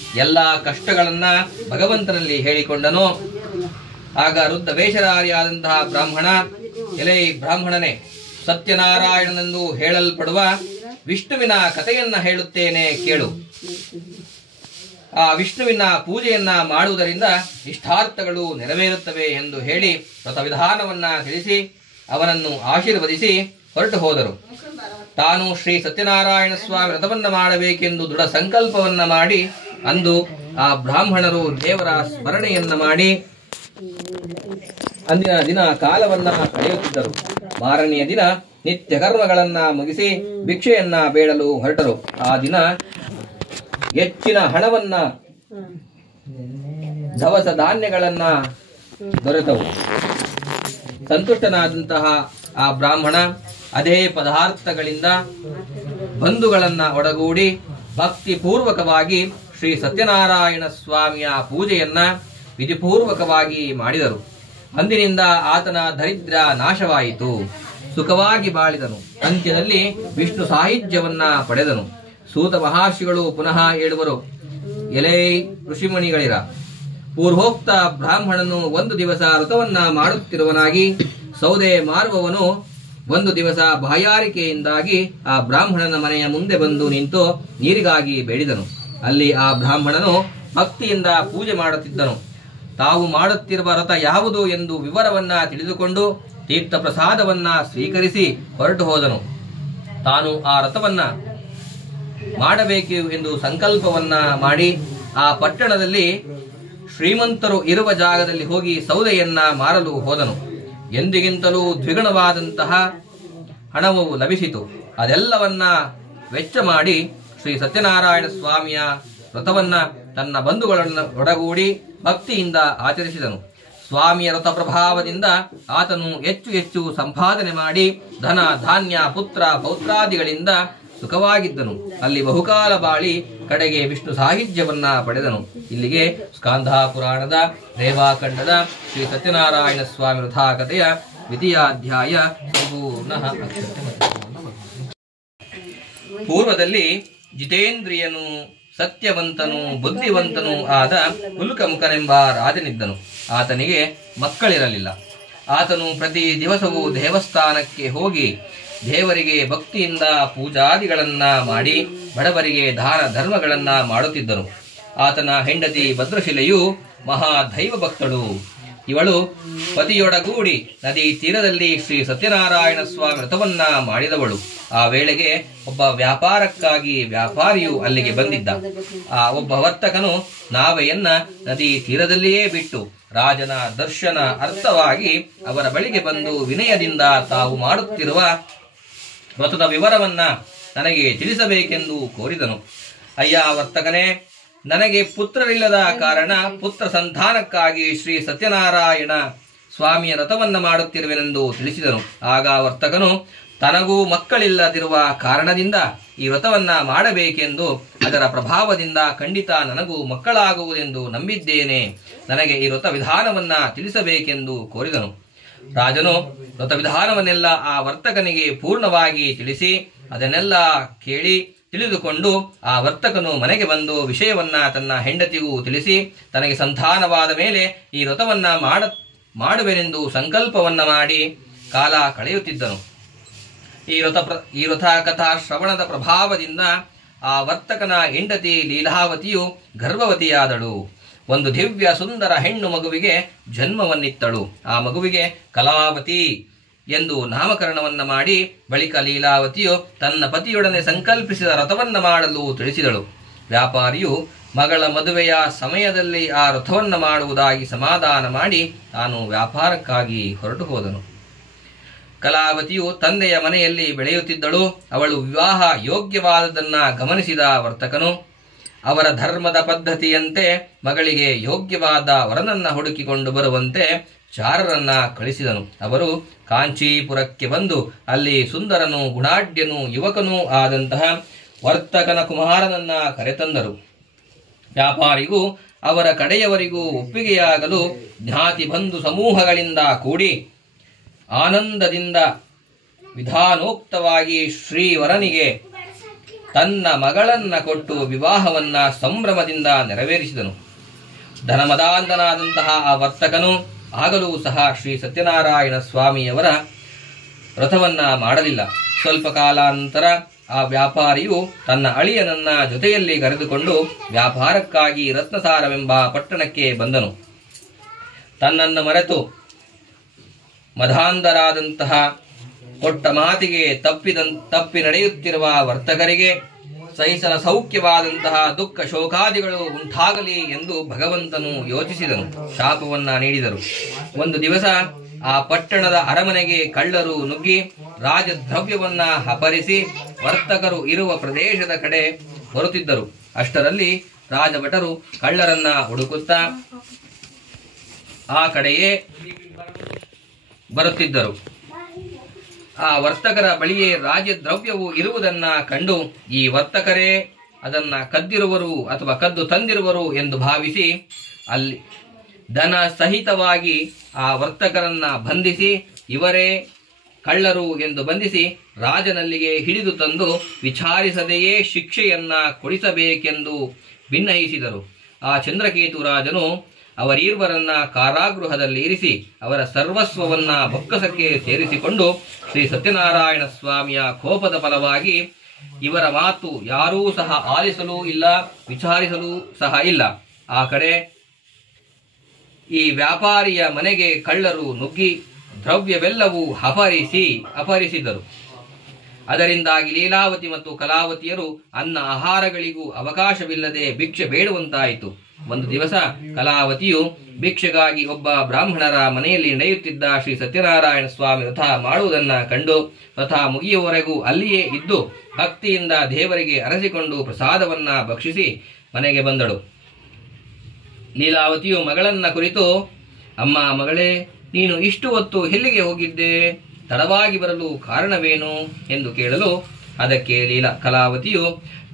ಎಲ್ಲಾ ಕಷ್ಟಗಳನ್ನ ಭಗವಂತನಲ್ಲಿ ಹೇಳಿಕೊಂಡನು. ಆಗ ವೃದ್ಧ ವೇಷಧಾರಿಯಾದಂತಹ ಬ್ರಾಹ್ಮಣ, ಎಲೈ ಬ್ರಾಹ್ಮಣನೇ, ಸತ್ಯನಾರಾಯಣನೆಂದು ಹೇಳಲ್ಪಡುವ ವಿಷ್ಣುವಿನ ಕಥೆಯನ್ನ ಹೇಳುತ್ತೇನೆ ಕೇಳು. ಆ ವಿಷ್ಣುವಿನ ಪೂಜೆಯನ್ನ ಮಾಡುವುದರಿಂದ ಇಷ್ಟಾರ್ಥಗಳು ನೆರವೇರುತ್ತವೆ ಎಂದು ಹೇಳಿ ವ್ರತವಿಧಾನವನ್ನ ತಿಳಿಸಿ ಅವನನ್ನು ಆಶೀರ್ವದಿಸಿ ಹೊರಟು ಹೋದರು. ತಾನು ಶ್ರೀ ಸತ್ಯನಾರಾಯಣ ಸ್ವಾಮಿ ವ್ರತವನ್ನ ಮಾಡಬೇಕೆಂದು ದೃಢ ಸಂಕಲ್ಪವನ್ನ ಮಾಡಿ ಅಂದು ಆ ಬ್ರಾಹ್ಮಣರು ದೇವರ ಸ್ಮರಣೆಯನ್ನ ಮಾಡಿ ಅಂದಿನ ದಿನ ಕಾಲವನ್ನ ಕಳೆಯುತ್ತಿದ್ದರು. ಮಾರನೆಯ ದಿನ ನಿತ್ಯ ಕರ್ಮಗಳನ್ನ ಮುಗಿಸಿ ಭಿಕ್ಷೆಯನ್ನ ಬೇಡಲು ಹೊರಟರು. ಆ ದಿನ ಹೆಚ್ಚಿನ ಹಣವನ್ನ, ದವಸ ಧಾನ್ಯಗಳನ್ನ ದೊರೆತವು. ಸಂತುಷ್ಟನಾದಂತಹ ಆ ಬ್ರಾಹ್ಮಣ ಅದೇ ಪದಾರ್ಥಗಳಿಂದ ಬಂಧುಗಳನ್ನ ಒಡಗೂಡಿ ಭಕ್ತಿಪೂರ್ವಕವಾಗಿ ಶ್ರೀ ಸತ್ಯನಾರಾಯಣ ಸ್ವಾಮಿಯ ಪೂಜೆಯನ್ನ ವಿಧಿಪೂರ್ವಕವಾಗಿ ಮಾಡಿದರು. ಅಂದಿನಿಂದ ಆತನ ದರಿದ್ರ ನಾಶವಾಯಿತು. ಸುಖವಾಗಿ ಬಾಳಿದನು. ಅಂತ್ಯದಲ್ಲಿ ವಿಷ್ಣು ಸಾಹಿತ್ಯವನ್ನ ಪಡೆದನು. ಸೂತ ಮಹರ್ಷಿಗಳು ಪುನಃ ಹೇಳುವರು, ಎಲೈ ಋಷಿಮಣಿಗಳಿರ, ಪೂರ್ವೋಕ್ತ ಬ್ರಾಹ್ಮಣನು ಒಂದು ದಿವಸ ವ್ರತವನ್ನ ಮಾಡುತ್ತಿರುವನಾಗಿ ಸೌದೆ ಮಾರುವವನು ಒಂದು ದಿವಸ ಬಾಯಾರಿಕೆಯಿಂದಾಗಿ ಆ ಬ್ರಾಹ್ಮಣನ ಮನೆಯ ಮುಂದೆ ಬಂದು ನಿಂತು ನೀರಿಗಾಗಿ ಬೇಡಿದನು. ಅಲ್ಲಿ ಆ ಬ್ರಾಹ್ಮಣನು ಭಕ್ತಿಯಿಂದ ಪೂಜೆ ಮಾಡುತ್ತಿದ್ದನು. ತಾವು ಮಾಡುತ್ತಿರುವ ವ್ರತ ಯಾವುದು ಎಂದು ವಿವರವನ್ನ ತಿಳಿದುಕೊಂಡು ತೀರ್ಥ ಪ್ರಸಾದವನ್ನ ಸ್ವೀಕರಿಸಿ ಹೊರಟು ಹೋದನು. ತಾನು ಆ ವ್ರತವನ್ನ ಮಾಡಬೇಕು ಎಂದು ಸಂಕಲ್ಪವನ್ನ ಮಾಡಿ ಆ ಪಟ್ಟಣದಲ್ಲಿ ಶ್ರೀಮಂತರು ಇರುವ ಜಾಗದಲ್ಲಿ ಹೋಗಿ ಸೌದೆಯನ್ನ ಮಾರಲು ಹೋದನು. ಎಂದಿಗಿಂತಲೂ ದ್ವಿಗುಣವಾದಂತಹ ಹಣವು ಲಭಿಸಿತು. ಅದೆಲ್ಲವನ್ನ ವೆಚ್ಚ ಮಾಡಿ ಶ್ರೀ ಸತ್ಯನಾರಾಯಣ ಸ್ವಾಮಿಯ ವ್ರತವನ್ನ ತನ್ನ ಬಂಧುಗಳನ್ನು ಒಡಗೂಡಿ ಭಕ್ತಿಯಿಂದ ಆಚರಿಸಿದನು. ಸ್ವಾಮಿಯ ವ್ರತ ಪ್ರಭಾವದಿಂದ ಆತನು ಹೆಚ್ಚು ಹೆಚ್ಚು ಸಂಪಾದನೆ ಮಾಡಿ ಧನ ಧಾನ್ಯ ಪುತ್ರ ಪೌತ್ರಾದಿಗಳಿಂದ ಸುಖವಾಗಿದ್ದನು. ಅಲ್ಲಿ ಬಹುಕಾಲ ಬಾಳಿ ಕಡೆಗೆ ವಿಷ್ಣು ಸಾಹಿತ್ಯವನ್ನ ಪಡೆದನು. ಇಲ್ಲಿಗೆ ಸ್ಕಾಂಧ ಪುರಾಣದ ರೇವಾಖಂಡದ ಶ್ರೀ ಸತ್ಯನಾರಾಯಣ ಸ್ವಾಮಿ ವ್ರತಾಕಥೆಯ ದ್ವಿತೀಯಾಧ್ಯಾಯ ಸಂಪೂರ್ಣ. ಪೂರ್ವದಲ್ಲಿ ಜಿತೇಂದ್ರಿಯನು, ಸತ್ಯವಂತನು, ಬುದ್ಧಿವಂತನೂ ಆದ ಉಲ್ಕಮುಖನೆಂಬ ರಾಜನಿದ್ದನು. ಆತನಿಗೆ ಮಕ್ಕಳಿರಲಿಲ್ಲ. ಆತನು ಪ್ರತಿ ದಿವಸವೂ ದೇವಸ್ಥಾನಕ್ಕೆ ಹೋಗಿ ದೇವರಿಗೆ ಭಕ್ತಿಯಿಂದ ಪೂಜಾದಿಗಳನ್ನ ಮಾಡಿ ಬಡವರಿಗೆ ದಾನ ಧರ್ಮಗಳನ್ನ ಮಾಡುತ್ತಿದ್ದನು. ಆತನ ಹೆಂಡತಿ ಭದ್ರಶಿಲೆಯು ಮಹಾದೈವ ಭಕ್ತಳು. ಇವಳು ಪತಿಯೊಡಗೂಡಿ ನದಿ ತೀರದಲ್ಲಿ ಶ್ರೀ ಸತ್ಯನಾರಾಯಣ ಸ್ವಾಮಿ ವ್ರತವನ್ನ ಮಾಡಿದವಳು. ಆ ವೇಳೆಗೆ ಒಬ್ಬ ವ್ಯಾಪಾರಕ್ಕಾಗಿ ವ್ಯಾಪಾರಿಯು ಅಲ್ಲಿಗೆ ಬಂದಿದ್ದ. ಆ ಒಬ್ಬ ವರ್ತಕನು ನಾವೆಯನ್ನ ನದಿ ತೀರದಲ್ಲಿಯೇ ಬಿಟ್ಟು ರಾಜನ ದರ್ಶನ ಅರ್ಥವಾಗಿ ಅವರ ಬಳಿಗೆ ಬಂದು ವಿನಯದಿಂದ ತಾವು ಮಾಡುತ್ತಿರುವ ವ್ರತದ ವಿವರವನ್ನ ನನಗೆ ತಿಳಿಸಬೇಕೆಂದು ಕೋರಿದನು. ಅಯ್ಯ ವರ್ತಕನೇ, ನನಗೆ ಪುತ್ರರಿಲ್ಲದ ಕಾರಣ ಪುತ್ರ ಸಂತಾನಕ್ಕಾಗಿ ಶ್ರೀ ಸತ್ಯನಾರಾಯಣ ಸ್ವಾಮಿಯ ವ್ರತವನ್ನ ಮಾಡುತ್ತಿರುವೆನೆಂದು ತಿಳಿಸಿದನು. ಆಗ ವರ್ತಕನು ತನಗೂ ಮಕ್ಕಳಿಲ್ಲದಿರುವ ಕಾರಣದಿಂದ ಈ ವ್ರತವನ್ನ ಮಾಡಬೇಕೆಂದು, ಅದರ ಪ್ರಭಾವದಿಂದ ಖಂಡಿತ ನನಗೂ ಮಕ್ಕಳಾಗುವುದೆಂದು ನಂಬಿದ್ದೇನೆ, ನನಗೆ ಈ ವ್ರತ ವಿಧಾನವನ್ನ ತಿಳಿಸಬೇಕೆಂದು ಕೋರಿದನು. ರಾಜನು ವ್ರತ ವಿಧಾನವನ್ನೆಲ್ಲ ಆ ವರ್ತಕನಿಗೆ ಪೂರ್ಣವಾಗಿ ತಿಳಿಸಿ ಅದನ್ನೆಲ್ಲ ಕೇಳಿ ತಿಳಿದುಕೊಂಡು ಆ ವರ್ತಕನು ಮನೆಗೆ ಬಂದು ವಿಷಯವನ್ನ ತನ್ನ ಹೆಂಡತಿಗೂ ತಿಳಿಸಿ ತನಗೆ ಸಂತಾನವಾದ ಮೇಲೆ ಈ ವ್ರತವನ್ನ ಮಾಡುವೆನೆಂದು ಸಂಕಲ್ಪವನ್ನ ಮಾಡಿ ಕಾಲ ಕಳೆಯುತ್ತಿದ್ದನು. ಈ ವ್ರತ ಕಥಾ ಶ್ರವಣದ ಪ್ರಭಾವದಿಂದ ಆ ವರ್ತಕನ ಹೆಂಡತಿ ಲೀಲಾವತಿಯು ಗರ್ಭವತಿಯಾದಳು. ಒಂದು ದಿವ್ಯ ಸುಂದರ ಹೆಣ್ಣು ಮಗುವಿಗೆ ಜನ್ಮವನ್ನಿತ್ತಳು. ಆ ಮಗುವಿಗೆ ಕಲಾವತಿ ಎಂದು ನಾಮಕರಣವನ್ನ ಮಾಡಿ ಬಳಿಕ ಲೀಲಾವತಿಯು ತನ್ನ ಪತಿಯೊಡನೆ ಸಂಕಲ್ಪಿಸಿದ ವ್ರತವನ್ನ ಮಾಡಲು ತಿಳಿಸಿದಳು. ವ್ಯಾಪಾರಿಯು ಮಗಳ ಮದುವೆಯ ಸಮಯದಲ್ಲಿ ಆ ವ್ರತವನ್ನ ಮಾಡುವುದಾಗಿ ಸಮಾಧಾನ ಮಾಡಿ ತಾನು ವ್ಯಾಪಾರಕ್ಕಾಗಿ ಹೊರಟು ಹೋದನು. ಕಲಾವತಿಯು ತಂದೆಯ ಮನೆಯಲ್ಲಿ ಬೆಳೆಯುತ್ತಿದ್ದಳು. ಅವಳು ವಿವಾಹ ಯೋಗ್ಯವಾದದನ್ನ ಗಮನಿಸಿದ ವರ್ತಕನು ಅವರ ಧರ್ಮದ ಪದ್ಧತಿಯಂತೆ ಮಗಳಿಗೆ ಯೋಗ್ಯವಾದ ವರನನ್ನ ಹುಡುಕಿಕೊಂಡು ಬರುವಂತೆ ಚಾರರನ್ನ ಕಳಿಸಿದನು. ಅವರು ಕಾಂಚೀಪುರಕ್ಕೆ ಬಂದು ಅಲ್ಲಿ ಸುಂದರನೂ ಗುಣಾಢ್ಯನೂ ಯುವಕನೂ ಆದಂತಹ ವರ್ತಕನ ಕುಮಾರನನ್ನ ಕರೆತಂದರು. ವ್ಯಾಪಾರಿಗೂ ಅವರ ಕಡೆಯವರಿಗೂ ಒಪ್ಪಿಗೆಯಾಗಲು ಜ್ಞಾತಿ ಬಂಧು ಸಮೂಹಗಳಿಂದ ಕೂಡಿ ಆನಂದದಿಂದ ವಿಧಾನೋಕ್ತವಾಗಿ ಶ್ರೀವರನಿಗೆ ತನ್ನ ಮಗಳನ್ನ ಕೊಟ್ಟು ವಿವಾಹವನ್ನ ಸಂಭ್ರಮದಿಂದ ನೆರವೇರಿಸಿದನು. ಧನಮದಾಂಧನಾದಂತಹ ಆ ವರ್ತಕನು ಆಗಲೂ ಸಹ ಶ್ರೀ ಸತ್ಯನಾರಾಯಣ ಸ್ವಾಮಿಯವರ ವ್ರತವನ್ನ ಮಾಡಲಿಲ್ಲ. ಸ್ವಲ್ಪ ಕಾಲಾನಂತರ ಆ ವ್ಯಾಪಾರಿಯು ತನ್ನ ಅಳಿಯನನ್ನ ಜೊತೆಯಲ್ಲಿ ಕರೆದುಕೊಂಡು ವ್ಯಾಪಾರಕ್ಕಾಗಿ ರತ್ನಸಾರವೆಂಬ ಪಟ್ಟಣಕ್ಕೆ ಬಂದನು. ತನ್ನನ್ನು ಮರೆತು ಮದಾಂಧರಾದಂತಹ ಕೊಟ್ಟ ಮಾತಿಗೆ ತಪ್ಪಿ ನಡೆಯುತ್ತಿರುವ ವರ್ತಕರಿಗೆ ಸಹಿಸಲ ಸೌಖ್ಯವಾದಂತಹ ದುಃಖ ಶೋಕಾದಿಗಳು ಉಂಟಾಗಲಿ ಎಂದು ಭಗವಂತನು ಯೋಚಿಸಿದನು. ಶಾಪವನ್ನ ನೀಡಿದರು. ಒಂದು ದಿವಸ ಆ ಪಟ್ಟಣದ ಅರಮನೆಗೆ ಕಳ್ಳರು ನುಗ್ಗಿ ರಾಜದ್ರವ್ಯವನ್ನ ಅಪಹರಿಸಿ ವರ್ತಕರು ಇರುವ ಪ್ರದೇಶದ ಕಡೆ ಬರುತ್ತಿದ್ದರು. ಅಷ್ಟರಲ್ಲಿ ರಾಜಭಟರು ಕಳ್ಳರನ್ನ ಹುಡುಕುತ್ತಾ ಆ ಕಡೆಯೇ ಬರುತ್ತಿದ್ದರು. ಆ ವರ್ತಕರ ಬಳಿಯೇ ರಾಜದ್ರವ್ಯವು ಇರುವುದನ್ನ ಕಂಡು ಈ ವರ್ತಕರೇ ಅದನ್ನ ಕದ್ದಿರುವರು ಅಥವಾ ಕದ್ದು ತಂದಿರುವರು ಎಂದು ಭಾವಿಸಿ ಅಲ್ಲಿ ಧನ ಸಹಿತವಾಗಿ ಆ ವರ್ತಕರನ್ನ ಬಂಧಿಸಿ ಇವರೇ ಕಳ್ಳರು ಎಂದು ಬಂಧಿಸಿ ರಾಜನಲ್ಲಿಗೆ ಹಿಡಿದು ತಂದು ವಿಚಾರಿಸದೆಯೇ ಶಿಕ್ಷೆಯನ್ನ ಕೊಡಿಸಬೇಕೆಂದು ಭಿನ್ನಯಿಸಿದರು. ಆ ಚಂದ್ರಕೇತು ರಾಜನು ಅವರೀರ್ವರನ್ನ ಕಾರಾಗೃಹದಲ್ಲಿ ಇರಿಸಿ ಅವರ ಸರ್ವಸ್ವವನ್ನ ಬೊಕ್ಕಸಕ್ಕೆ ಸೇರಿಸಿಕೊಂಡು ಶ್ರೀ ಸತ್ಯನಾರಾಯಣ ಸ್ವಾಮಿಯ ಕೋಪದ ಫಲವಾಗಿ ಇವರ ಮಾತು ಯಾರೂ ಸಹ ಆಲಿಸಲೂ ಇಲ್ಲ, ವಿಚಾರಿಸಲೂ ಸಹ ಇಲ್ಲ. ಆ ಕಡೆ ಈ ವ್ಯಾಪಾರಿಯ ಮನೆಗೆ ಕಳ್ಳರು ನುಗ್ಗಿ ದ್ರವ್ಯವೆಲ್ಲವೂ ಅಪಹರಿಸಿದರು. ಅದರಿಂದಾಗಿ ಲೀಲಾವತಿ ಮತ್ತು ಕಲಾವತಿಯರು ಅನ್ನ ಆಹಾರಗಳಿಗೂ ಅವಕಾಶವಿಲ್ಲದೆ ಭಿಕ್ಷೆ ಬೇಡುವಂತಾಯಿತು. ಒಂದು ದಿವಸ ಕಲಾವತಿಯು ಭಿಕ್ಷೆಗಾಗಿ ಒಬ್ಬ ಬ್ರಾಹ್ಮಣರ ಮನೆಯಲ್ಲಿ ನಡೆಯುತ್ತಿದ್ದ ಶ್ರೀ ಸತ್ಯನಾರಾಯಣ ಸ್ವಾಮಿ ವ್ರತ ಮಾಡುವುದನ್ನ ಕಂಡು ವ್ರತ ಮುಗಿಯುವವರೆಗೂ ಅಲ್ಲಿಯೇ ಇದ್ದು ಭಕ್ತಿಯಿಂದ ದೇವರಿಗೆ ಅರಸಿಕೊಂಡು ಪ್ರಸಾದವನ್ನ ಭಕ್ಷಿಸಿ ಮನೆಗೆ ಬಂದಳು. ಲೀಲಾವತಿಯು ಮಗಳನ್ನ ಕುರಿತು, ಅಮ್ಮ ಮಗಳೇ, ನೀನು ಇಷ್ಟು ಹೊತ್ತು ಎಲ್ಲಿಗೆ ಹೋಗಿದ್ದೆ? ತಡವಾಗಿ ಬರಲು ಕಾರಣವೇನು ಎಂದು ಕೇಳಲು ಅದಕ್ಕೆ ಕಲಾವತಿಯು,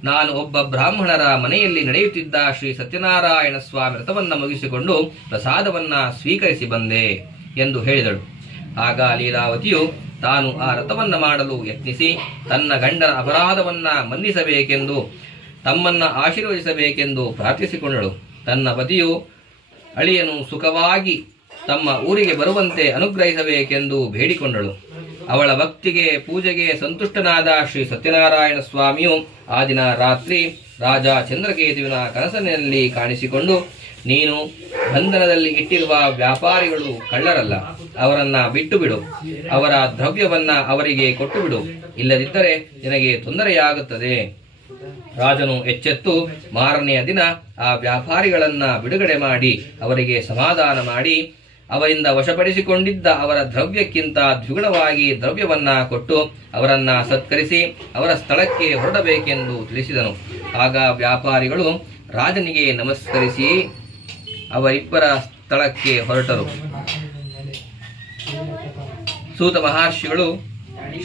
ನಾನು ಒಬ್ಬ ಬ್ರಾಹ್ಮಣರ ಮನೆಯಲ್ಲಿ ನಡೆಯುತ್ತಿದ್ದ ಶ್ರೀ ಸತ್ಯನಾರಾಯಣ ಸ್ವಾಮಿ ವ್ರತವನ್ನ ಮುಗಿಸಿಕೊಂಡು ಪ್ರಸಾದವನ್ನ ಸ್ವೀಕರಿಸಿ ಬಂದೆ ಎಂದು ಹೇಳಿದಳು. ಆಗ ಲೀಲಾವತಿಯು ತಾನು ಆ ವ್ರತವನ್ನ ಮಾಡಲು ಯತ್ನಿಸಿ ತನ್ನ ಗಂಡನ ಅಪರಾಧವನ್ನ ಮನ್ನಿಸಬೇಕೆಂದು ತಮ್ಮನ್ನ ಆಶೀರ್ವದಿಸಬೇಕೆಂದು ಪ್ರಾರ್ಥಿಸಿಕೊಂಡಳು. ತನ್ನ ಪತಿಯು ಅಳಿಯನು ಸುಖವಾಗಿ ತಮ್ಮ ಊರಿಗೆ ಬರುವಂತೆ ಅನುಗ್ರಹಿಸಬೇಕೆಂದು ಬೇಡಿಕೊಂಡಳು. ಅವಳ ಭಕ್ತಿಗೆ ಪೂಜೆಗೆ ಸಂತುಷ್ಟನಾದ ಶ್ರೀ ಸತ್ಯನಾರಾಯಣ ಸ್ವಾಮಿಯು ಆ ದಿನ ರಾತ್ರಿ ರಾಜ ಚಂದ್ರಕೇತುವಿನ ಕನಸಿನಲ್ಲಿ ಕಾಣಿಸಿಕೊಂಡು, ನೀನು ಬಂಧನದಲ್ಲಿ ಇಟ್ಟಿರುವ ವ್ಯಾಪಾರಿಗಳು ಕಳ್ಳರಲ್ಲ, ಅವರನ್ನ ಬಿಟ್ಟು ಬಿಡು, ಅವರ ದ್ರವ್ಯವನ್ನ ಅವರಿಗೆ ಕೊಟ್ಟು ಬಿಡು, ಇಲ್ಲದಿದ್ದರೆ ನಿನಗೆ ತೊಂದರೆಯಾಗುತ್ತದೆ. ರಾಜನು ಎಚ್ಚೆತ್ತು ಮಾರನೆಯ ದಿನ ಆ ವ್ಯಾಪಾರಿಗಳನ್ನ ಬಿಡುಗಡೆ ಮಾಡಿ ಅವರಿಗೆ ಸಮಾಧಾನ ಮಾಡಿ ಅವರಿಂದ ವಶಪಡಿಸಿಕೊಂಡಿದ್ದ ಅವರ ದ್ರವ್ಯಕ್ಕಿಂತ ದ್ವಿಗುಣವಾಗಿ ದ್ರವ್ಯವನ್ನ ಕೊಟ್ಟು ಅವರನ್ನ ಸತ್ಕರಿಸಿ ಅವರ ಸ್ಥಳಕ್ಕೆ ಹೊರಡಬೇಕೆಂದು ತಿಳಿಸಿದನು. ಆಗ ವ್ಯಾಪಾರಿಗಳು ರಾಜನಿಗೆ ನಮಸ್ಕರಿಸಿ ಅವರಿಬ್ಬರ ಸ್ಥಳಕ್ಕೆ ಹೊರಟರು. ಸೂತ ಮಹರ್ಷಿಗಳು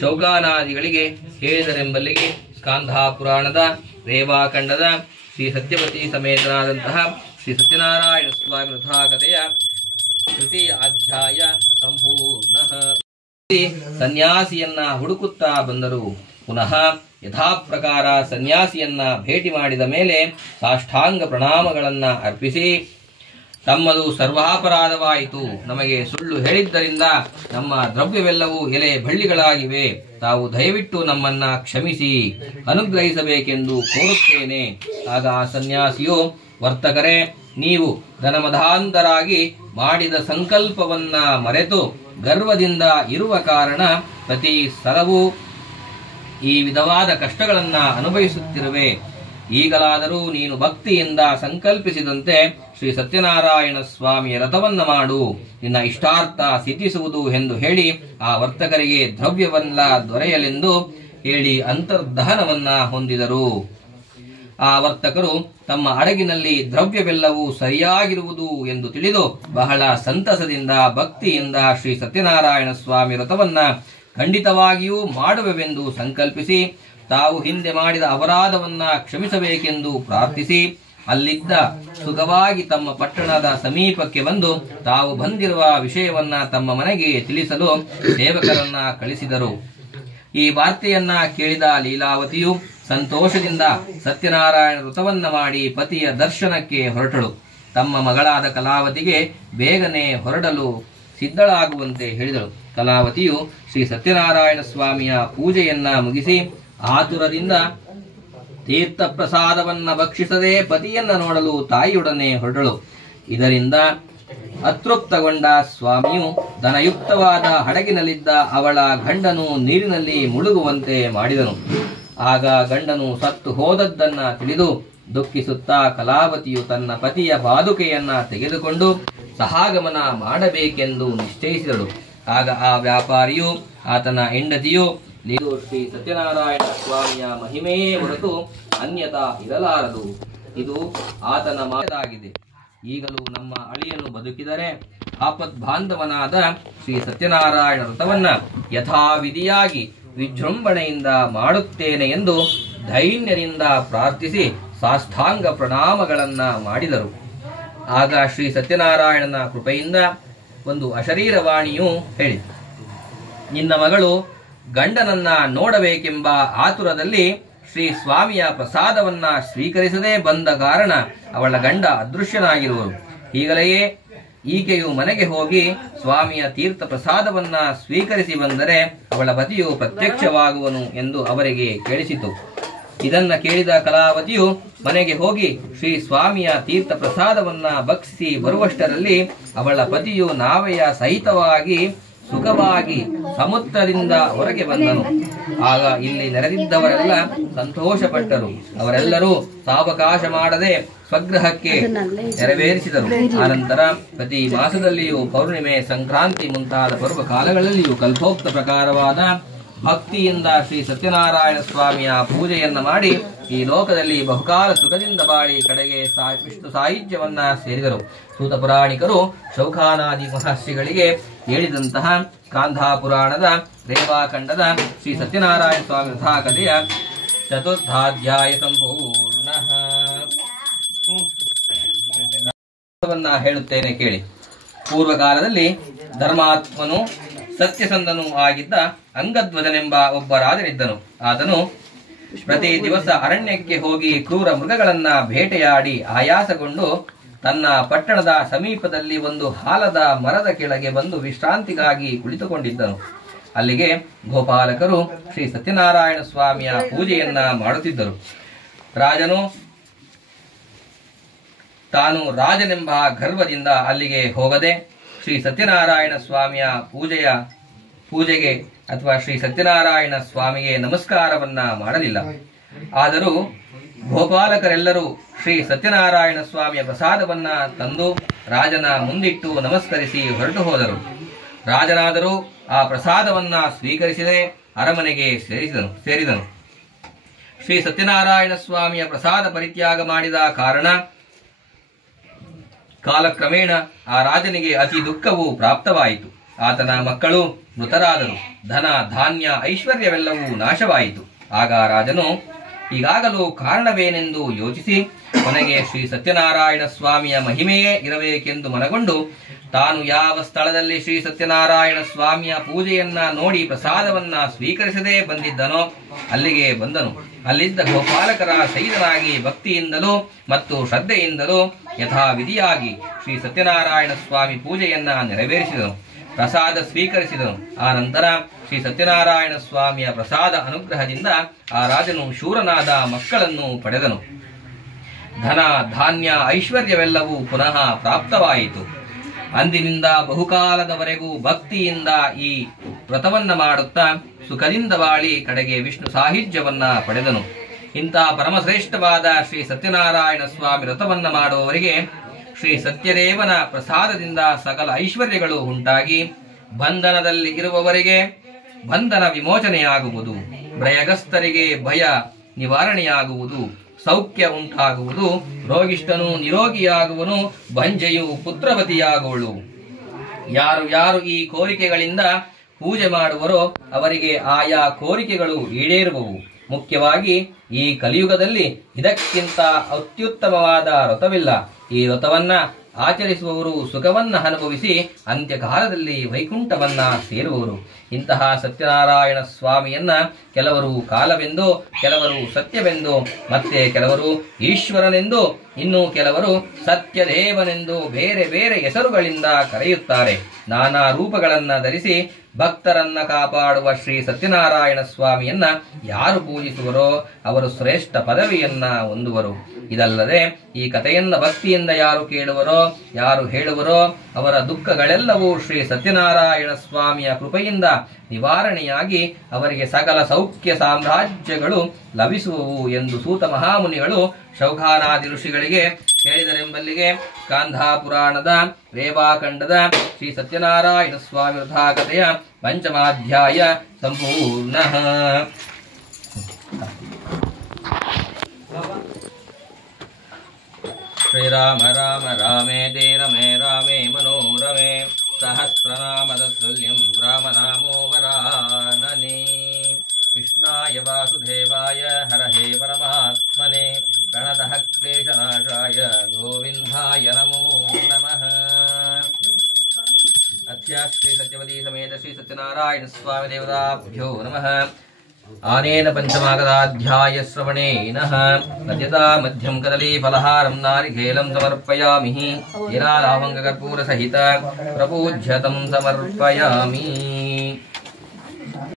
ಶೌಗಾನಾದಿಗಳಿಗೆ ಹೇಳಿದರೆಂಬಲ್ಲಿಗೆ ಸ್ಕಾಂಧ ಪುರಾಣದ ರೇವಾಖಂಡದ ಶ್ರೀ ಸತ್ಯವತಿ ಸಮೇತನಾದಂತಹ ಶ್ರೀ ಸತ್ಯನಾರಾಯಣ ಸ್ವಾಮಿ ವೃಥಾಕಥೆಯ ತೃತೀಯ ಅಧ್ಯಾಯ ಸಂಪೂರ್ಣ. ಸನ್ಯಾಸಿಯನ್ನ ಹುಡುಕುತ್ತಾ ಬಂದರು. ಪುನಃ ಯಥಾಪ್ರಕಾರ ಸನ್ಯಾಸಿಯನ್ನ ಭೇಟಿ ಮಾಡಿದ ಮೇಲೆ ಸಾಷ್ಟಾಂಗ ಪ್ರಣಾಮಗಳನ್ನ ಅರ್ಪಿಸಿ, ತಮ್ಮದು ಸರ್ವಾಪರಾಧವಾಯಿತು, ನಮಗೆ ಸುಳ್ಳು ಹೇಳಿದ್ದರಿಂದ ನಮ್ಮ ದ್ರವ್ಯವೆಲ್ಲವೂ ಎಲೆ ಬಳ್ಳಿಗಳಾಗಿವೆ, ತಾವು ದಯವಿಟ್ಟು ನಮ್ಮನ್ನ ಕ್ಷಮಿಸಿ ಅನುಗ್ರಹಿಸಬೇಕೆಂದು ಕೋರುತ್ತೇನೆ. ಆಗ ಆ ಸನ್ಯಾಸಿಯು, ವರ್ತಕರೇ, ನೀವು ಧನಮಧಾಂಧರಾಗಿ ಮಾಡಿದ ಸಂಕಲ್ಪವನ್ನ ಮರೆತು ಗರ್ವದಿಂದ ಇರುವ ಕಾರಣ ಪ್ರತಿ ಸಲವೂ ಈ ವಿಧವಾದ ಕಷ್ಟಗಳನ್ನ ಅನುಭವಿಸುತ್ತಿರುವೆ. ಈಗಲಾದರೂ ನೀನು ಭಕ್ತಿಯಿಂದ ಸಂಕಲ್ಪಿಸಿದಂತೆ ಶ್ರೀ ಸತ್ಯನಾರಾಯಣ ಸ್ವಾಮಿಯ ವ್ರತವನ್ನ ಮಾಡು, ನಿನ್ನ ಇಷ್ಟಾರ್ಥ ಸಿದ್ಧಿಸುವುದು ಎಂದು ಹೇಳಿ ಆ ವರ್ತಕರಿಗೆ ದ್ರವ್ಯವನ್ನ ದೊರೆಯಲೆಂದು ಹೇಳಿ ಅಂತರ್ದಹನವನ್ನ ಹೊಂದಿದರು. ಆ ವರ್ತಕರು ತಮ್ಮ ಅಡಗಿನಲ್ಲಿ ದ್ರವ್ಯವೆಲ್ಲವೂ ಸರಿಯಾಗಿರುವುದು ಎಂದು ತಿಳಿದು ಬಹಳ ಸಂತಸದಿಂದ ಭಕ್ತಿಯಿಂದ ಶ್ರೀ ಸತ್ಯನಾರಾಯಣ ಸ್ವಾಮಿ ವ್ರತವನ್ನ ಖಂಡಿತವಾಗಿಯೂ ಮಾಡುವೆವೆಂದು ಸಂಕಲ್ಪಿಸಿ ತಾವು ಹಿಂದೆ ಮಾಡಿದ ಅಪರಾಧವನ್ನ ಕ್ಷಮಿಸಬೇಕೆಂದು ಪ್ರಾರ್ಥಿಸಿ ಅಲ್ಲಿದ್ದ ಸುಖವಾಗಿ ತಮ್ಮ ಪಟ್ಟಣದ ಸಮೀಪಕ್ಕೆ ಬಂದು ತಾವು ಬಂದಿರುವ ವಿಷಯವನ್ನ ತಮ್ಮ ಮನೆಗೆ ತಿಳಿಸಲು ಸೇವಕರನ್ನ ಕಳಿಸಿದರು. ಈ ವಾರ್ತೆಯನ್ನ ಕೇಳಿದ ಲೀಲಾವತಿಯು ಸಂತೋಷದಿಂದ ಸತ್ಯನಾರಾಯಣ ವ್ರತವನ್ನ ಮಾಡಿ ಪತಿಯ ದರ್ಶನಕ್ಕೆ ಹೊರಟಳು. ತಮ್ಮ ಮಗಳಾದ ಕಲಾವತಿಗೆ ಬೇಗನೆ ಹೊರಡಲು ಸಿದ್ಧಳಾಗುವಂತೆ ಹೇಳಿದಳು. ಕಲಾವತಿಯು ಶ್ರೀ ಸತ್ಯನಾರಾಯಣ ಸ್ವಾಮಿಯ ಪೂಜೆಯನ್ನ ಮುಗಿಸಿ ಆತುರದಿಂದ ತೀರ್ಥ ಪ್ರಸಾದವನ್ನ ಭಕ್ಷಿಸದೆ ಪತಿಯನ್ನ ನೋಡಲು ತಾಯಿಯೊಡನೆ ಹೊರಟಳು. ಇದರಿಂದ ಅತೃಪ್ತಗೊಂಡ ಸ್ವಾಮಿಯು ಧನಯುಕ್ತವಾದ ಹಡಗಿನಲ್ಲಿದ್ದ ಅವಳ ಗಂಡನು ನೀರಿನಲ್ಲಿ ಮುಳುಗುವಂತೆ ಮಾಡಿದನು. ಆಗ ಗಂಡನು ಸತ್ತು ಹೋದದ್ದನ್ನ ತಿಳಿದು ದುಃಖಿಸುತ್ತಾ ಕಲಾವತಿಯು ತನ್ನ ಪತಿಯ ಪಾದುಕೆಯನ್ನ ತೆಗೆದುಕೊಂಡು ಸಹಾಗಮನ ಮಾಡಬೇಕೆಂದು ನಿಶ್ಚಯಿಸಿದಳು. ಆಗ ಆ ವ್ಯಾಪಾರಿಯು ಆತನ ಹೆಂಡತಿಯು ಶ್ರೀ ಸತ್ಯನಾರಾಯಣ ಸ್ವಾಮಿಯ ಮಹಿಮೆಯೇ ಹೊರತು ಅನ್ಯತಾ ಇರಲಾರದು, ಇದು ಆತನ ಮಾತಾಗಿದೆ. ಈಗಲೂ ನಮ್ಮ ಅಳಿಯನು ಬದುಕಿದರೆ ಆಪದ್ಬಾಂಧವನಾದ ಶ್ರೀ ಸತ್ಯನಾರಾಯಣ ವ್ರತವನ್ನ ಯಥಾವಿಧಿಯಾಗಿ ವಿಜೃಂಭಣೆಯಿಂದ ಮಾಡುತ್ತೇನೆ ಎಂದು ಧೈರ್ಯದಿಂದ ಪ್ರಾರ್ಥಿಸಿ ಸಾಷ್ಟಾಂಗ ಪ್ರಣಾಮಗಳನ್ನ ಮಾಡಿದರು. ಆಗ ಶ್ರೀ ಸತ್ಯನಾರಾಯಣನ ಕೃಪೆಯಿಂದ ಒಂದು ಅಶರೀರವಾಣಿಯು ಹೇಳಿತು, ನಿನ್ನ ಮಗಳು ಗಂಡನನ್ನ ನೋಡಬೇಕೆಂಬ ಆತುರದಲ್ಲಿ ಶ್ರೀ ಸ್ವಾಮಿಯ ಪ್ರಸಾದವನ್ನ ಸ್ವೀಕರಿಸದೇ ಬಂದ ಕಾರಣ ಅವಳ ಗಂಡ ಅದೃಶ್ಯನಾಗಿರುವರು. ಈಗಲೇ ಈಕೆಯು ಮನೆಗೆ ಹೋಗಿ ಸ್ವಾಮಿಯ ತೀರ್ಥ ಪ್ರಸಾದವನ್ನ ಸ್ವೀಕರಿಸಿ ಬಂದರೆ ಅವಳ ಪತಿಯು ಪ್ರತ್ಯಕ್ಷವಾಗುವನು ಎಂದು ಅವರಿಗೆ ಕೇಳಿಸಿತು. ಇದನ್ನ ಕೇಳಿದ ಕಲಾವತಿಯು ಮನೆಗೆ ಹೋಗಿ ಶ್ರೀ ಸ್ವಾಮಿಯ ತೀರ್ಥ ಪ್ರಸಾದವನ್ನ ಭಕ್ಷಿಸಿ ಬರುವಷ್ಟರಲ್ಲಿ ಅವಳ ಪತಿಯು ನಾವೆಯ ಸಹಿತವಾಗಿ ಸುಖವಾಗಿ ಸಮುದ್ರದಿಂದ ಹೊರಗೆ ಬಂದನು. ಆಗ ಇಲ್ಲಿ ನೆರೆದಿದ್ದವರೆಲ್ಲ ಸಂತೋಷಪಟ್ಟರು. ಅವರೆಲ್ಲರೂ ಸಾವಕಾಶ ಮಾಡದೆ ಸ್ವಗ್ರಹಕ್ಕೆ ನೆರವೇರಿಸಿದರು. ಆನಂತರ ಪ್ರತಿ ಮಾಸದಲ್ಲಿಯೂ ಪೌರ್ಣಿಮೆ, ಸಂಕ್ರಾಂತಿ ಮುಂತಾದ ಪರ್ವ ಕಾಲಗಳಲ್ಲಿಯೂ ಕಲ್ಪೋಕ್ತ ಪ್ರಕಾರವಾದ ಭಕ್ತಿಯಿಂದ ಶ್ರೀ ಸತ್ಯನಾರಾಯಣ ಸ್ವಾಮಿಯ ಪೂಜೆಯನ್ನ ಮಾಡಿ ಈ ಲೋಕದಲ್ಲಿ ಬಹುಕಾಲ ಸುಖದಿಂದ ಬಾಳಿ ಕಡೆಗೆ ವಿಷ್ಣು ಸಾಹಿತ್ಯವನ್ನ ಸೇರಿದರು. ಸೂತ ಪುರಾಣಿಕರು ಶೌಖಾನಾದಿ ಮಹರ್ಷಿಗಳಿಗೆ ಹೇಳಿದಂತಹ ಸ್ಕಾಂಧ ಪುರಾಣದ ರೇವಾಖಂಡದ ಶ್ರೀ ಸತ್ಯನಾರಾಯಣ ಸ್ವಾಮಿ ಕಥೆಯ ಚತುರ್ಥಾಧ್ಯಾಯ ಸಂಪೂರ್ಣ ಹೇಳುತ್ತೇನೆ ಕೇಳಿ. ಪೂರ್ವಕಾಲದಲ್ಲಿ ಧರ್ಮಾತ್ಮನು ಸತ್ಯಸಂಧನೂ ಆಗಿದ್ದ ಅಂಗಧ್ವಜನೆಂಬ ಒಬ್ಬ ರಾಜನಿದ್ದನು. ಆತನು ಪ್ರತಿ ದಿವಸ ಅರಣ್ಯಕ್ಕೆ ಹೋಗಿ ಕ್ರೂರ ಮೃಗಗಳನ್ನ ಬೇಟೆಯಾಡಿ ಆಯಾಸಗೊಂಡು ತನ್ನ ಪಟ್ಟಣದ ಸಮೀಪದಲ್ಲಿ ಒಂದು ಹಾಲದ ಮರದ ಕೆಳಗೆ ಬಂದು ವಿಶ್ರಾಂತಿಗಾಗಿ ಕುಳಿತುಕೊಂಡಿದ್ದನು. ಅಲ್ಲಿಗೆ ಗೋಪಾಲಕರು ಶ್ರೀ ಸತ್ಯನಾರಾಯಣ ಸ್ವಾಮಿಯ ಪೂಜೆಯನ್ನ ಮಾಡುತ್ತಿದ್ದರು. ರಾಜನು ತಾನು ರಾಜನೆಂಬ ಗರ್ವದಿಂದ ಅಲ್ಲಿಗೆ ಹೋಗದೆ ಶ್ರೀ ಸತ್ಯನಾರಾಯಣ ಸ್ವಾಮಿಯ ಪೂಜೆಗೆ ಅಥವಾ ಶ್ರೀ ಸತ್ಯನಾರಾಯಣ ಸ್ವಾಮಿಗೆ ನಮಸ್ಕಾರವನ್ನ ಮಾಡಲಿಲ್ಲ. ಆದರೂ ಗೋಪಾಲಕರೆಲ್ಲರೂ ಶ್ರೀ ಸತ್ಯನಾರಾಯಣ ಸ್ವಾಮಿಯ ಪ್ರಸಾದವನ್ನ ತಂದು ರಾಜನ ಮುಂದಿಟ್ಟು ನಮಸ್ಕರಿಸಿ ಹೊರಟು ಹೋದರು. ರಾಜನಾದರೂ ಆ ಪ್ರಸಾದವನ್ನ ಸ್ವೀಕರಿಸದೆ ಅರಮನೆಗೆ ಸೇರಿದನು. ಶ್ರೀ ಸತ್ಯನಾರಾಯಣ ಸ್ವಾಮಿಯ ಪ್ರಸಾದ ಪರಿತ್ಯಾಗ ಮಾಡಿದ ಕಾರಣ ಕಾಲಕ್ರಮೇಣ ಆ ರಾಜನಿಗೆ ಅತಿ ದುಃಖವು ಪ್ರಾಪ್ತವಾಯಿತು. ಆತನ ಮಕ್ಕಳು ಮೃತರಾದರು. ಧನ ಧಾನ್ಯ ಐಶ್ವರ್ಯವೆಲ್ಲವೂ ನಾಶವಾಯಿತು. ಆಗ ರಾಜನು ಈಗಾಗಲೂ ಕಾರಣವೇನೆಂದು ಯೋಚಿಸಿ ಕೊನೆಗೆ ಶ್ರೀ ಸತ್ಯನಾರಾಯಣ ಸ್ವಾಮಿಯ ಮಹಿಮೆಯೇ ಇರಬೇಕೆಂದು ಮನಗೊಂಡು ತಾನು ಯಾವ ಸ್ಥಳದಲ್ಲಿ ಶ್ರೀ ಸತ್ಯನಾರಾಯಣ ಸ್ವಾಮಿಯ ಪೂಜೆಯನ್ನ ನೋಡಿ ಪ್ರಸಾದವನ್ನ ಸ್ವೀಕರಿಸದೇ ಬಂದಿದ್ದನೋ ಅಲ್ಲಿಗೆ ಬಂದನು. ಅಲ್ಲಿದ್ದ ಗೋಪಾಲಕರ ಸಹಿತನಾಗಿ ಭಕ್ತಿಯಿಂದಲೂ ಮತ್ತು ಶ್ರದ್ಧೆಯಿಂದಲೂ ಯಥಾವಿಧಿಯಾಗಿ ಶ್ರೀ ಸತ್ಯನಾರಾಯಣ ಸ್ವಾಮಿ ಪೂಜೆಯನ್ನ ನೆರವೇರಿಸಿದನು. ಪ್ರಸಾದ ಸ್ವೀಕರಿಸಿದನು. ಆ ನಂತರ ಶ್ರೀ ಸತ್ಯನಾರಾಯಣ ಸ್ವಾಮಿಯ ಪ್ರಸಾದ ಅನುಗ್ರಹದಿಂದ ಆ ರಾಜನು ಶೂರನಾದ ಮಕ್ಕಳನ್ನು ಪಡೆದನು. ಧನ ಧಾನ್ಯ ಐಶ್ವರ್ಯವೆಲ್ಲವೂ ಪುನಃ ಪ್ರಾಪ್ತವಾಯಿತು. ಅಂದಿನಿಂದ ಬಹುಕಾಲದವರೆಗೂ ಭಕ್ತಿಯಿಂದ ಈ ವ್ರತವನ್ನ ಮಾಡುತ್ತಾ ಸುಖದಿಂದ ಬಾಳಿ ಕಡೆಗೆ ವಿಷ್ಣು ಸಾಹಿತ್ಯವನ್ನ ಪಡೆದನು. ಇಂಥ ಪರಮಶ್ರೇಷ್ಠವಾದ ಶ್ರೀ ಸತ್ಯನಾರಾಯಣ ಸ್ವಾಮಿ ವ್ರತವನ್ನ ಮಾಡುವವರಿಗೆ ಶ್ರೀ ಸತ್ಯದೇವನ ಪ್ರಸಾದದಿಂದ ಸಕಲ ಐಶ್ವರ್ಯಗಳು ಉಂಟಾಗಿ ಬಂಧನದಲ್ಲಿ ಇರುವವರಿಗೆ ಬಂಧನ ವಿಮೋಚನೆಯಾಗುವುದು, ಭಯಗಸ್ತರಿಗೆ ಭಯ ನಿವಾರಣೆಯಾಗುವುದು, ಸೌಖ್ಯ ಉಂಟಾಗುವುದು, ರೋಗಿಷ್ಠನು ನಿರೋಗಿಯಾಗುವನು, ಬಂಜೆಯು ಪುತ್ರವತಿಯಾಗುವಳು. ಯಾರು ಈ ಕೋರಿಕೆಗಳಿಂದ ಪೂಜೆ ಮಾಡುವರೋ ಅವರಿಗೆ ಆಯಾ ಕೋರಿಕೆಗಳು ಈಡೇರುವವು. ಮುಖ್ಯವಾಗಿ ಈ ಕಲಿಯುಗದಲ್ಲಿ ಇದಕ್ಕಿಂತ ಅತ್ಯುತ್ತಮವಾದ ವ್ರತವಿಲ್ಲ. ಈ ವ್ರತವನ್ನ ಆಚರಿಸುವವರು ಸುಖವನ್ನ ಅನುಭವಿಸಿ ಅಂತ್ಯಕಾಲದಲ್ಲಿ ವೈಕುಂಠವನ್ನ ಸೇರುವವರು. ಇಂತಹ ಸತ್ಯನಾರಾಯಣ ಸ್ವಾಮಿಯನ್ನ ಕೆಲವರು ಕಾಲವೆಂದು, ಕೆಲವರು ಸತ್ಯವೆಂದು, ಮತ್ತೆ ಕೆಲವರು ಈಶ್ವರನೆಂದು, ಇನ್ನು ಕೆಲವರು ಸತ್ಯದೇವನೆಂದು ಬೇರೆ ಬೇರೆ ಹೆಸರುಗಳಿಂದ ಕರೆಯುತ್ತಾರೆ. ನಾನಾ ರೂಪಗಳನ್ನ ಧರಿಸಿ ಭಕ್ತರನ್ನ ಕಾಪಾಡುವ ಶ್ರೀ ಸತ್ಯನಾರಾಯಣ ಸ್ವಾಮಿಯನ್ನ ಯಾರು ಪೂಜಿಸುವರೋ ಅವರು ಶ್ರೇಷ್ಠ ಪದವಿಯನ್ನ ಹೊಂದುವರು. ಇದಲ್ಲದೆ ಈ ಕಥೆಯನ್ನ ಭಕ್ತಿಯಿಂದ ಯಾರು ಕೇಳುವರೋ, ಯಾರು ಹೇಳುವರೋ ಅವರ ದುಃಖಗಳೆಲ್ಲವೂ ಶ್ರೀ ಸತ್ಯನಾರಾಯಣ ಸ್ವಾಮಿಯ ಕೃಪೆಯಿಂದ ನಿವಾರಣೆಯಾಗಿ ಅವರಿಗೆ ಸಕಲ ಸೌಖ್ಯ ಸಾಮ್ರಾಜ್ಯಗಳು ಲಭಿಸುವವು ಎಂದು ಸೂತ ಮಹಾಮುನಿಗಳು ಶೌಖಾನಾದಿ ಋಷಿಗಳಿಗೆ ಹೇಳಿದರೆಂಬಲ್ಲಿಗೆ ಸ್ಕಾಂಧ ಪುರಾಣದ ರೇವಾಖಂಡದ ಶ್ರೀ ಸತ್ಯನಾರಾಯಣ ಸ್ವಾಮಿ ವೃಥಾಕಥೆಯ ಪಂಚಮಾಧ್ಯಾಯ ಸಂಪೂರ್ಣ. ಶ್ರೀರಾಮ ರಾಮ ರಾಮೇತಿ ರಮೇ ರಾಮೇ ಮನೋರಮೇ ಸಹಸ್ರನಾಮತುಲ್ಯಂ ರಾಮನಾಮೋ ವರಾನನೇ. ಕೃಷ್ಣಾಯ ವಾಸುದೇವಾಯ ಹರಹೇ ಪರಮಾತ್ಮನೆ ಪ್ರಣತಃ ಕ್ಲೇಶನಾಶಾಯ ಗೋವಿಂದಾಯ ನಮೋ ನಮಃ. ಅಧ್ಯಾಶ್ರೀ ಸತ್ಯವತಿ ಸಮೇತ ಶ್ರೀ ಸತ್ಯನಾರಾಯಣ ಸ್ವಾಮಿ ದೇವತಾಭ್ಯೋ ನಮಃ. ಆನೇನ ಪಂಚಮಾಗದಾಧ್ಯಾಯ ಶ್ರವಣೇನ ಅದ್ಯತಾ ಮಧ್ಯಂ ಕದಲೀ ಫಲಹಾರಂ ನಾರಿಕೇಲಂ ಸಮರ್ಪಯಾಮಿ. ಏಲಾಲಾವಂಗ ಕರ್ಪೂರ ಸಹಿತ ಪ್ರಪೂಜ್ಯತಂ ಸಮರ್ಪಯಾಮಿ.